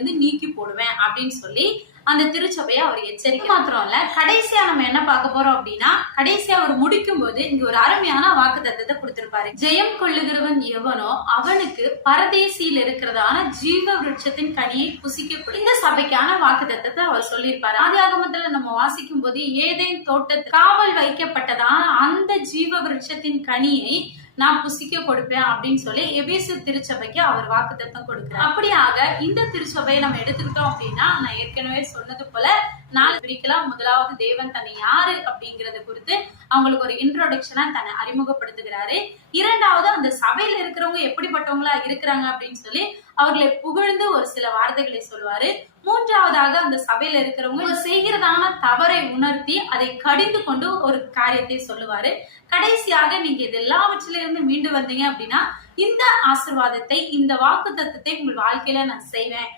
இருந்து நீக்கி போடுவேன் அப்படின்னு சொல்லி அந்த திருச்சபையை அவர் எச்சரிக்கை மாத்திரம் இல்ல. கடைசியா நம்ம என்ன பார்க்க போறோம் அப்படின்னா, கடைசியா அவர் முடிக்கும் போது இங்க ஒரு அருமையான வாக்கு தத்தத்தை கொடுத்திருப்பாரு. ஜெயம் கொள்ளுகிறவன் எவனோ அவனுக்கு பரதேசியில் இருக்கிறதான ஜீவ விருட்சத்தின் கனியை புசிக்க இந்த சபைக்கான வாக்கு தத்தத்தை அவர் சொல்லியிருப்பாரு. ஆதியாகமத்துல நம்ம வாசிக்கும் போது ஏதேன் தோட்டத்தில் காவல் வைக்கப்பட்டதான அந்த ஜீவ விருட்சத்தின் கனியை நான் புசிக்க கொடுப்பேன் அப்படின்னு சொல்லி எபேசு திருச்சபைக்கு அவர் வாக்குத்தத்தம் கொடுக்கிறார். அப்படியாக இந்த திருச்சபையை நம்ம எடுத்துக்கிட்டோம் அப்படின்னா, நான் ஏற்கனவே சொன்னது போல 4 பிரிக்கலாம். முதலாவது தேவன் தன்னை யாரு அப்படிங்கறத குறித்து அவங்களுக்கு ஒரு இன்ட்ரோடக்ஷனா தன்னை அறிமுகப்படுத்துகிறாரு. இரண்டாவது அந்த சபையில இருக்கிறவங்க எப்படிப்பட்டவங்களா இருக்கிறாங்க அப்படின்னு சொல்லி அவர்களை புகழ்ந்து ஒரு சில வார்த்தைகளை சொல்வாரு. மூன்றாவதாக அந்த சபையில இருக்கிறவங்க செய்கிறதான தவறை உணர்த்தி அதை கடிந்து கொண்டு ஒரு காரியத்தை சொல்லுவாரு. கடைசியாக நீங்க இது எல்லாவற்றிலிருந்து மீண்டு வந்தீங்க அப்படின்னா இந்த ஆசீர்வாதத்தை, இந்த வாக்கு தத்தத்தை உங்கள் வாழ்க்கையில நான் செய்வேன்